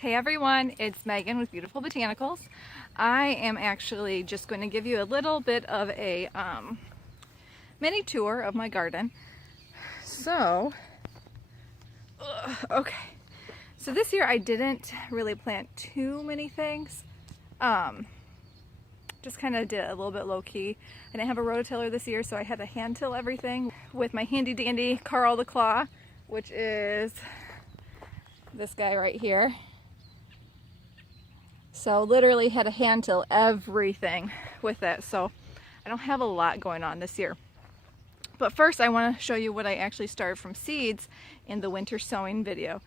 Hey everyone, it's Megan with Beautiful Botanicals. I am actually just going to give you a little bit of a mini tour of my garden. So, okay. So this year I didn't really plant too many things. Just kind of did a little bit low-key. I didn't have a rototiller this year, so I had to hand till everything with my handy dandy Carl the Claw, which is this guy right here. So literally had to hand till everything with it. So I don't have a lot going on this year. But first I want to show you what I actually started from seeds in the winter sowing video.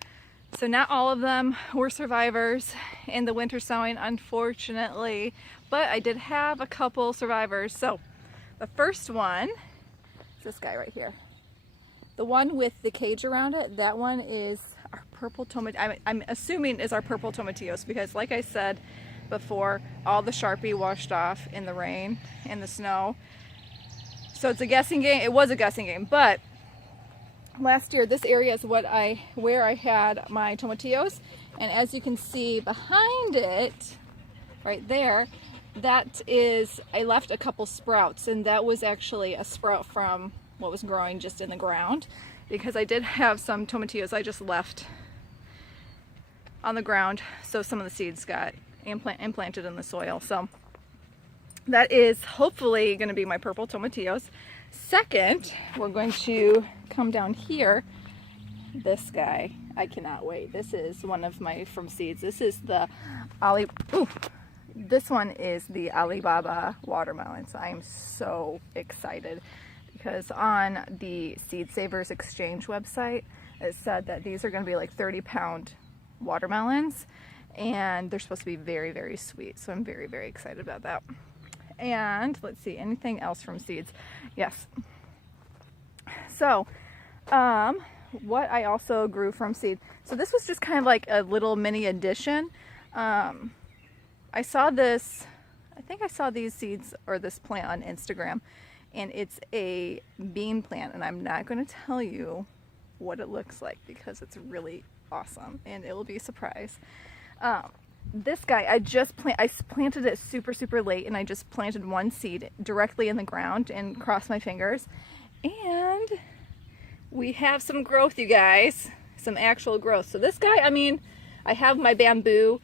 So not all of them were survivors in the winter sowing, unfortunately, but I did have a couple survivors. So the first one is this guy right here. The one with the cage around it, that one is our purple tomatillos. I'm assuming is our purple tomatillos because, like I said before, all the Sharpie washed off in the rain and the snow. So it's a guessing game. It was a guessing game, but last year this area is where I had my tomatillos, and as you can see behind it, right there, that is, I left a couple sprouts, and that was actually a sprout from what was growing just in the ground, because I did have some tomatillos I just left on the ground, so some of the seeds got implanted in the soil. So that is hopefully going to be my purple tomatillos. Second, we're going to come down here. This guy, I cannot wait. This is one of my from seeds. This is the this one is the Alibaba watermelon. So I am so excited, because on the Seed Savers Exchange website, it said that these are going to be like 30-pound watermelons, and they're supposed to be very, very sweet. So I'm very, very excited about that. And let's see, anything else from seeds? Yes. So, what I also grew from seed. So this was just kind of like a little mini addition. I saw this, I think I saw these seeds or this plant on Instagram, and it's a bean plant, and I'm not going to tell you what it looks like because it's really awesome and it will be a surprise. This guy, I planted it super late, and I just planted one seed directly in the ground and crossed my fingers, and we have some growth, you guys, some actual growth. So this guy, I mean, I have my bamboo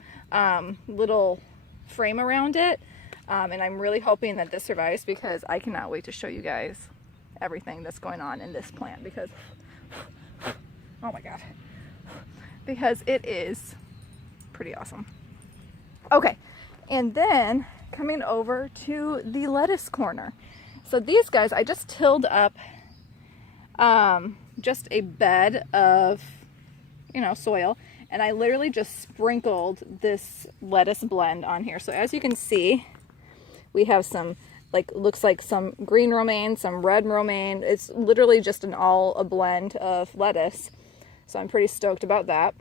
little frame around it, and I'm really hoping that this survives, because I cannot wait to show you guys everything that's going on in this plant, because oh my god, because it is pretty awesome. Okay, and then coming over to the lettuce corner. So these guys, I just tilled up just a bed of, soil, and I literally just sprinkled this lettuce blend on here. So as you can see, we have some, looks like some green romaine, some red romaine. It's literally just a blend of lettuce. So I'm pretty stoked about that.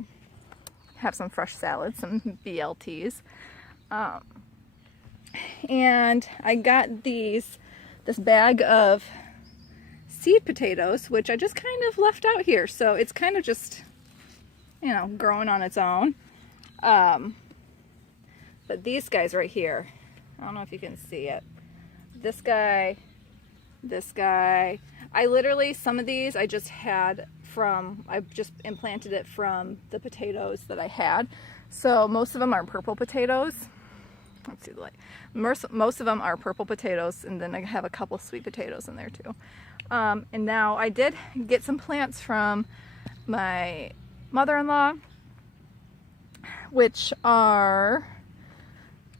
Have some fresh salads, some BLTs. And I got this bag of seed potatoes, which I just kind of left out here. So it's kind of just, growing on its own. But these guys right here, I don't know if you can see it. This guy, I literally, some of these I just implanted it from the potatoes that I had. So most of them are purple potatoes. Let's see the light. Most of them are purple potatoes, and then I have a couple sweet potatoes in there too. And now I did get some plants from my mother-in-law, which are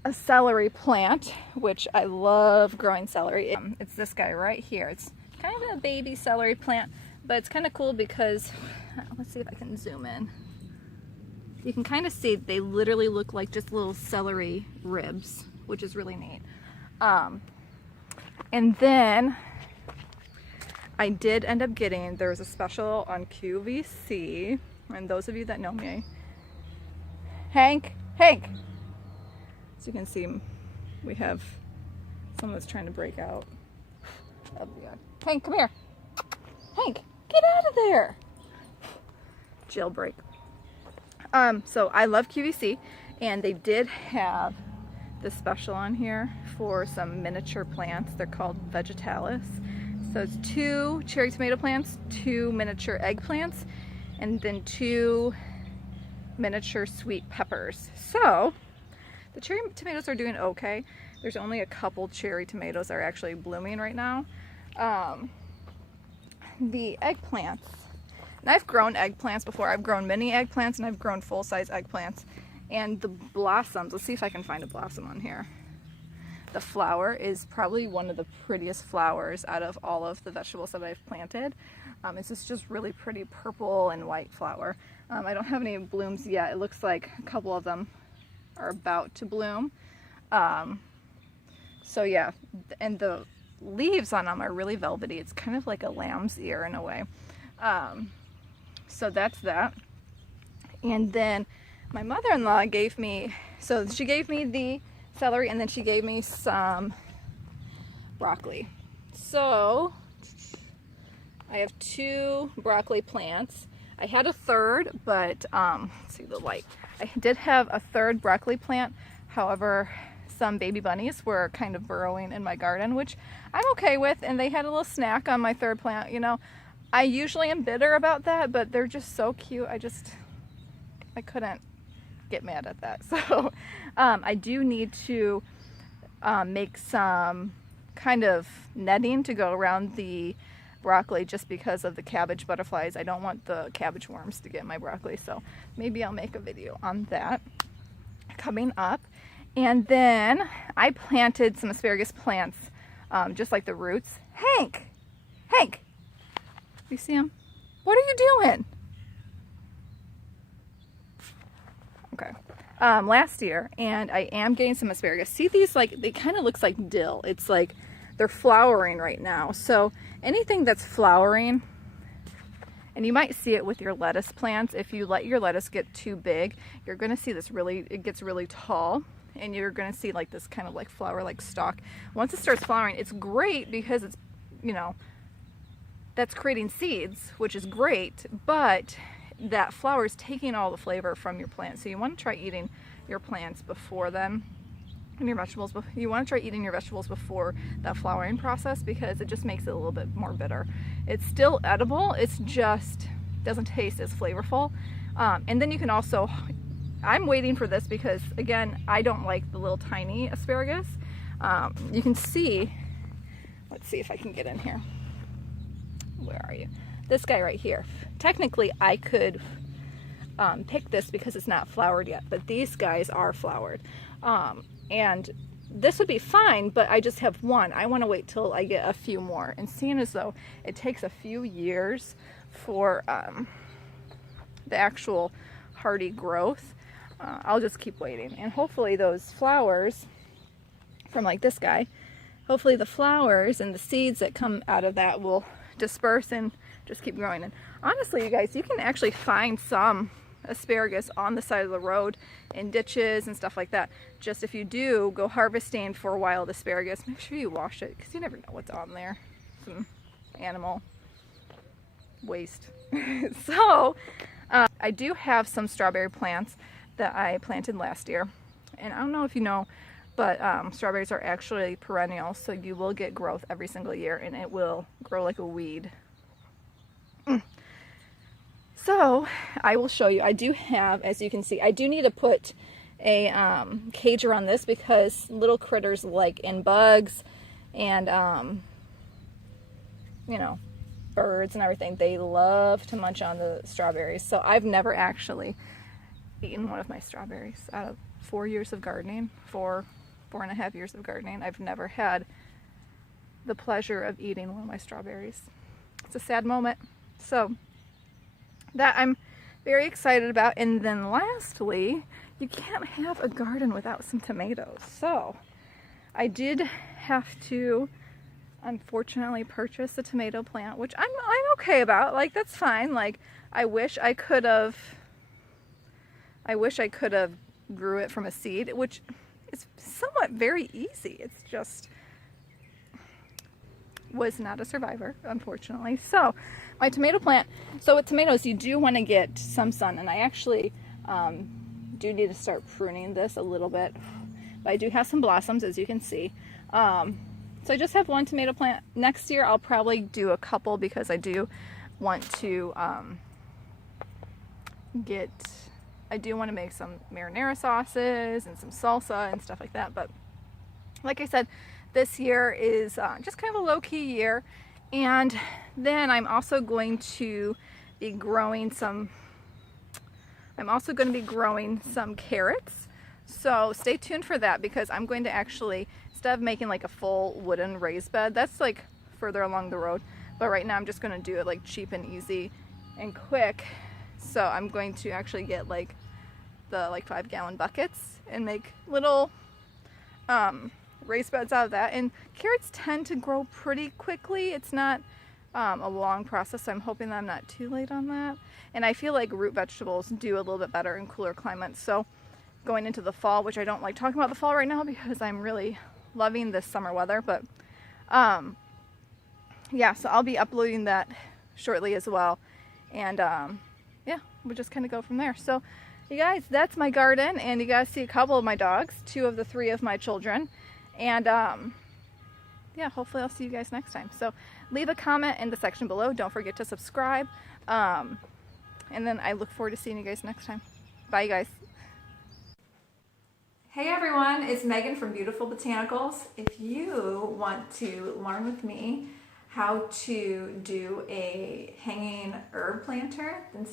a celery plant, which I love growing celery. It's this guy right here. It's kind of a baby celery plant, but it's kind of cool because, let's see if I can zoom in. You can kind of see they literally look like just little celery ribs, which is really neat. And then I did end up getting, there was a special on QVC, and those of you that know me, Hank, as you can see, we have someone that's trying to break out of the yard. Hank, come here. Hank, get out of there. Jailbreak. So I love QVC, and they did have the special on here for some miniature plants. They're called Vegetalis. So it's 2 cherry tomato plants, 2 miniature eggplants, and then 2 miniature sweet peppers. So the cherry tomatoes are doing okay. There's only a couple cherry tomatoes that are actually blooming right now. The eggplants, and I've grown eggplants before. I've grown mini eggplants and I've grown full-size eggplants. And the blossoms, let's see if I can find a blossom on here. The flower is probably one of the prettiest flowers out of all of the vegetables that I've planted. It's just really pretty purple and white flower. I don't have any blooms yet. It looks like a couple of them are about to bloom. So yeah, and the leaves on them are really velvety. It's kind of like a lamb's ear in a way. So that's that. And then my mother-in-law gave me, so she gave me the celery, and then she gave me some broccoli. So I have 2 broccoli plants. I had a third, but let's see the light. I did have a third broccoli plant. However, some baby bunnies were kind of burrowing in my garden, which I'm okay with, and they had a little snack on my third plant. You know, I usually am bitter about that, but they're just so cute. I couldn't get mad at that. So I do need to make some kind of netting to go around the broccoli, just because of the cabbage butterflies. I don't want the cabbage worms to get my broccoli, so maybe I'll make a video on that coming up. And then I planted some asparagus plants, just like the roots. Hank, you see him? What are you doing? Okay. Last year, and I am getting some asparagus. See these, like, they kind of looks like dill. It's like they're flowering right now. So anything that's flowering, and you might see it with your lettuce plants. If you let your lettuce get too big, you're going to see this it gets really tall, and you're going to see like this kind of like flower like stalk. Once it starts flowering, it's great because it's, you know, that's creating seeds, which is great, but that flower is taking all the flavor from your plant. So you want to try eating your plants before then, and your vegetables. You want to try eating your vegetables before that flowering process, because it just makes it a little bit more bitter. It's still edible, it's just doesn't taste as flavorful. And then you can also, I'm waiting for this because, again, I don't like the little tiny asparagus. You can see, let's see if I can get in here. Where are you? This guy right here. Technically, I could pick this because it's not flowered yet, but these guys are flowered. And this would be fine, but I just have one. I want to wait till I get a few more. And seeing as though it takes a few years for the actual hardy growth, I'll just keep waiting. And hopefully those flowers from like this guy, hopefully the flowers and the seeds that come out of that will disperse and just keep growing. And honestly, you guys, you can actually find some asparagus on the side of the road in ditches and stuff like that. Just if you do go harvesting for wild asparagus, make sure you wash it, because you never know what's on there. Some animal waste. So I do have some strawberry plants that I planted last year, and I don't know if you know, but strawberries are actually perennial, so you will get growth every single year, and it will grow like a weed. So I will show you. I do have, as you can see, I do need to put a cage around this, because little critters like bugs and you know, birds and everything, they love to munch on the strawberries. So I've never actually eaten one of my strawberries out of 4 years of gardening, 4.5 years of gardening. I've never had the pleasure of eating one of my strawberries. It's a sad moment. So that I'm very excited about. And then lastly, you can't have a garden without some tomatoes. So I did have to, unfortunately, purchase a tomato plant, which I'm okay about. Like, that's fine. Like, I wish I could have grew it from a seed, which is somewhat very easy. It's just was not a survivor, unfortunately. So my tomato plant, so with tomatoes, you do want to get some sun, and I actually Do need to start pruning this a little bit, but I do have some blossoms, as you can see. So I just have one tomato plant. Next year I'll probably do a couple because I do want to make some marinara sauces and some salsa and stuff like that. But like I said, this year is just kind of a low-key year. And then I'm also going to be growing some carrots. So stay tuned for that, because I'm going to actually, instead of making like a full wooden raised bed, that's like further along the road, but right now I'm just going to do it like cheap and easy and quick. So I'm going to actually get like the 5-gallon buckets and make little raised beds out of that. And carrots tend to grow pretty quickly. It's not a long process, so I'm hoping that I'm not too late on that. And I feel like root vegetables do a little bit better in cooler climates. So going into the fall, which I don't like talking about the fall right now because I'm really loving this summer weather, but yeah, so I'll be uploading that shortly as well. And yeah, we'll just kind of go from there. So you guys, that's my garden, and you guys see a couple of my dogs, 2 of the 3 of my children. And yeah, hopefully I'll see you guys next time. So leave a comment in the section below. Don't forget to subscribe. And then I look forward to seeing you guys next time. Bye, you guys. Hey everyone, it's Megan from Beautiful Botanicals. If you want to learn with me how to do a hanging herb planter, then